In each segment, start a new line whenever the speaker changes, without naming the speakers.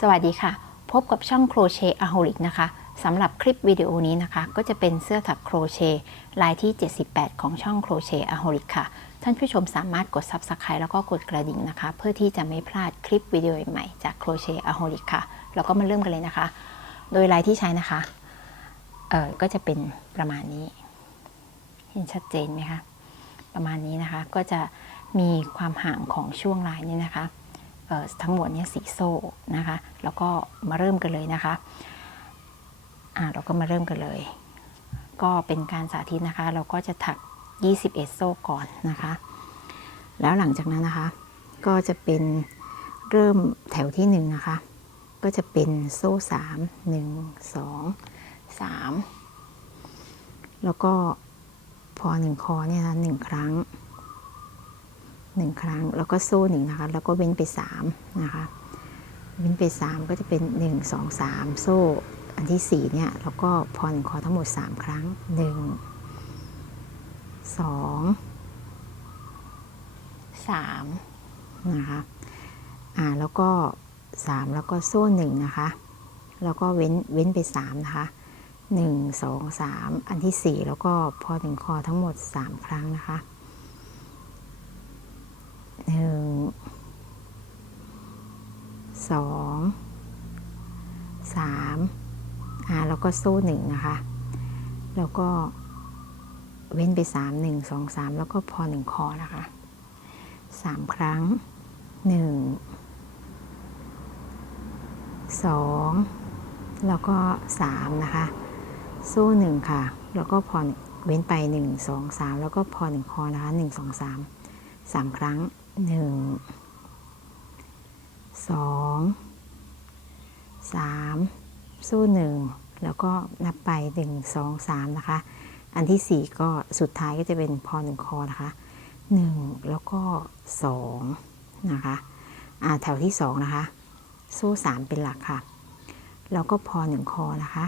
สวัสดีค่ะ พบกับช่องโครเชต์อะโฮลิกนะคะสำหรับคลิปวิดีโอนี้นะคะ ก็จะเป็นเสื้อถักโครเชต์ลายที่ 78 ของช่องโครเชต์อะโฮลิกค่ะ ท่านผู้ชมสามารถกด Subscribe แล้วก็กดกระดิ่งนะคะ เพื่อที่จะไม่พลาดคลิปวิดีโอใหม่จากโครเชต์อะโฮลิกค่ะเราก็มาเริ่มกันเลยนะคะ โดยลายที่ใช้นะคะเออก็จะเป็นประมาณนี้ เห็นชัดเจนไหมคะประมาณนี้นะคะก็จะมีความห่างของช่วงลายนี้นะคะ ทั้งหมดเนี่ยสีโซ่นะคะ แล้วก็มาเริ่มกันเลยนะคะอ่าเราก็มาเริ่มกันเลย ก็เป็นการสาธิตนะคะ เราก็จะถัก 21 โซ่ก่อนนะคะ แล้วหลังจากนั้นนะคะ ก็จะเป็นเริ่มแถวที่ 1นงนะคะ ก็จะเป็นโซ่ 3 1 2 3 แล้วก็พอหนึ่งคอเนี่ยนะหนึ่งครั้ง หนึ่งครั้ง แล้วก็โซ่หนึ่งนะคะ แล้วก็เว้นไปสามนะคะ เว้นไปสามก็จะเป็นหนึ่งสองสามโซ่ อันที่สี่เนี่ย แล้วก็พอนคอทั้งหมดสามครั้งหนึ่งสองสามนะคะ อ่า แล้วก็สามแล้วก็โซ่หนึ่งนะคะ แล้วก็เว้น เว้นไปสามนะคะหนึ่งสองสามอันที่สี่แล้วก็พอหนึ่งคอทั้งหมดสามครั้งนะคะ หนึ่งสองสามอ่าแล้วก็โซ่หนึ่งนะคะ แล้วก็เว้นไปสามหนึ่งสองสามแล้วก็พอหนึ่งคอนะคะสามครั้งหนึ่งสองแล้วก็สามนะคะ โซ่หนึ่งค่ะ แล้วก็พอเว้นไปหนึ่งสองสามแล้วก็พอหนึ่งคอนะคะหนึ่งสองสาม สามครั้งหนึ่งสองสามสู้หนึ่งแล้วก็นับไปหนึ่งสองสามนะคะ อันที่สี่ก็สุดท้ายก็จะเป็นพอหนึ่งคอนะคะหนึ่งแล้วก็สองนะคะอ่าแถวที่สองนะคะ สู้สามเป็นหลักค่ะ แล้วก็พอหนึ่งคอนะคะ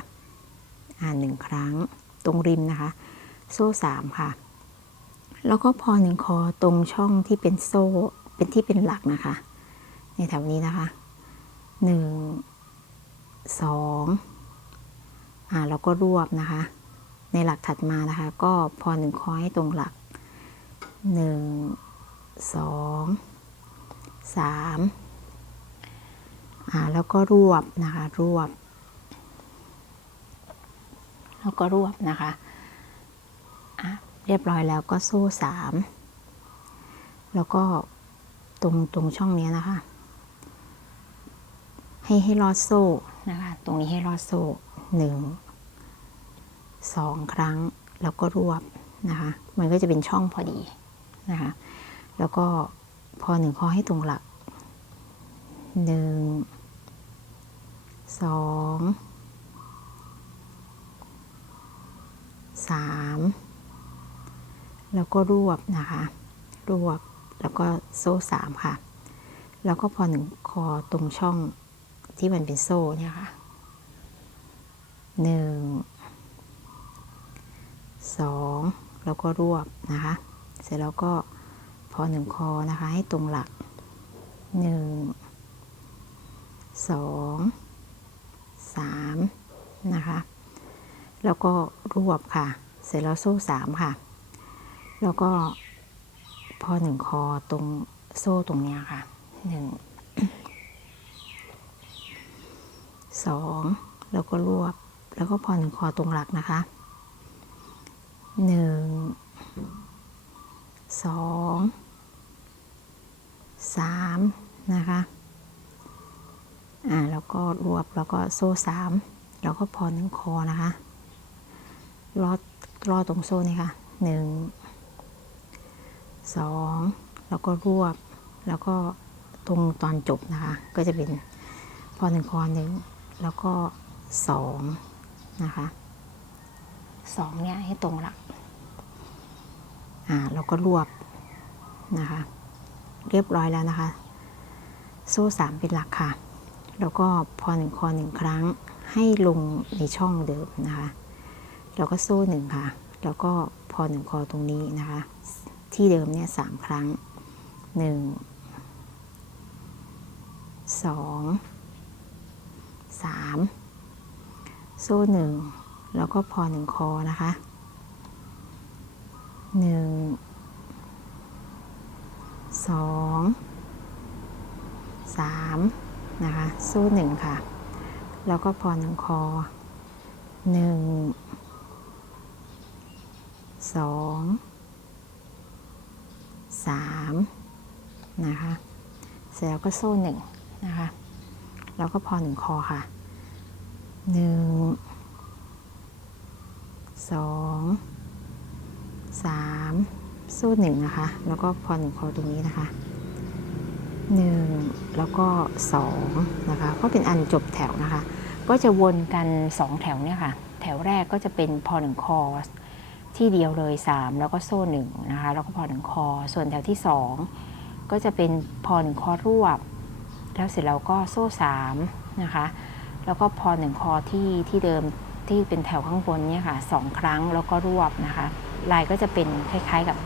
อ่าหนึ่งครั้งตรงริมนะคะโซ่สามค่ะ แล้วก็พอหนึ่งคอตรงช่องที่เป็นโซ่เป็นที่เป็นหลักนะคะ ในแถวนี้นะคะหนึ่งสองอ่าแล้วก็รวบนะคะ ในหลักถัดมานะคะ ก็พอหนึ่งคอให้ตรงหลักหนึ่งสองสามอ่าแล้วก็รวบนะคะรวบ แล้วก็รวบนะคะอะ เรียบร้อยแล้วก็โซ่สามแล้วก็ตรงตรงช่องนี้นะคะ ให้ให้รอดโซ่นะคะ ตรงนี้ให้รอดโซ่หนึ่งสองครั้งแล้วก็รวบนะคะ มันก็จะเป็นช่องพอดีนะคะ แล้วก็พอหนึ่งข้อให้ตรงหลักหนึ่งสองสาม แล้วก็รวบนะคะ รวบแล้วก็โซ่สามค่ะ แล้วก็พอหนึ่งคอตรงช่องที่มันเป็นโซ่เนี่ยค่ะหนึ่งสองแล้วก็รวบนะคะ เสร็จแล้วก็พอหนึ่งคอนะคะ ให้ตรงหลักหนึ่งสองสามนะคะ แล้วก็รวบค่ะ เสร็จแล้วโซ่สามค่ะ แล้วก็พอหนึ่งคอตรงโซ่ตรงเนี้ยค่ะหนึ่งสองแล้วก็รวบ แล้วก็พอหนึ่งคอตรงหลักนะคะหนึ่งสองสามนะคะอ่าแล้วก็รวบแล้วก็โซ่สามแล้วก็พอหนึ่งคอนะคะรอดรอดตรงโซ่นี่ค่ะหนึ่ง สองแล้วก็รวบ แล้วก็ตรงตอนจบนะคะ ก็จะเป็นพอหนึ่งคอหนึ่งแล้วก็สองนะคะสองเนี่ยให้ตรงหลักอ่าแล้วก็รวบนะคะ เรียบร้อยแล้วนะคะ โซ่สามเป็นหลักค่ะ แล้วก็พอหนึ่งคอหนึ่งครั้งให้ลงในช่องเดิมนะคะ แล้วก็โซ่หนึ่งค่ะ แล้วก็พอหนึ่งคอตรงนี้นะคะ ที่เดิมเนี่ยสามครั้งหนึ่งสองสามโซ่หนึ่งแล้วก็พอหนึ่งคอนะคะหนึ่งสองสามนะคะโซ่หนึ่งค่ะ แล้วก็พอหนึ่งคอหนึ่งสอง สามนะคะ เสร็จแล้วก็โซ่หนึ่งนะคะ แล้วก็พอหนึ่งคอค่ะหนึ่งสองสามโซ่หนึ่งนะคะ แล้วก็พอหนึ่งคอตรงนี้นะคะหนึ่งแล้วก็สองนะคะ ก็เป็นอันจบแถวนะคะ ก็จะวนกันสองแถวเนี่ยค่ะ แถวแรกก็จะเป็นพอหนึ่งคอ ที่เดียวเลย 3 แล้วก็โซ่หนึ่งนะคะแล้วก็พอหนึ่งคอ ส่วนแถวที่ 2 ก็จะเป็นพอหนึ่งคอรวบ แล้วเสร็จแล้วก็โซ่3นะคะแล้วก็พอหนึ่งคอที่ที่เดิมที่เป็นแถวข้างบนเนี่ยค่ะสองครั้งแล้วก็รวบนะคะลายก็จะเป็นคล้ายๆกับ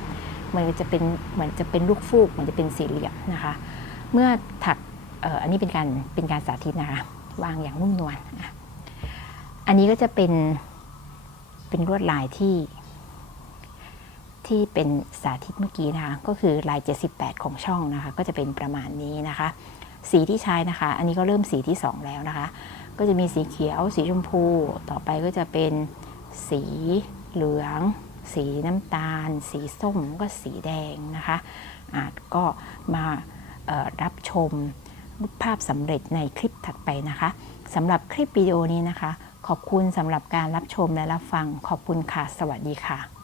เหมือนจะเป็นเหมือนจะเป็นลูกฟูกเหมือนจะเป็นสี่เหลี่ยมนะคะ เมื่อถักอ,อ,อันนี้เป็นการเป็นการสาธิตนะคะวางอย่างนุ่มนวลอันนี้ก็จะเป็นเป็นลวดลายที่ ที่เป็นสาธิตเมื่อกี้นะคะก็คือลาย 78 ของช่องนะคะก็จะเป็นประมาณนี้นะคะ สีที่ใช้นะคะ อันนี้ก็เริ่มสีที่ 2 แล้วนะคะ ก็จะมีสีเขียวสีชมพู ต่อไปก็จะเป็นสีเหลือง สีน้ำตาล สีส้มก็สีแดงนะคะอาจก็มารับชมรูปภาพสำเร็จในคลิปถัดไปนะคะสำหรับคลิปวิดีโอนี้นะคะ ขอบคุณสำหรับการรับชมและรับฟังขอบคุณค่ะ สวัสดีค่ะ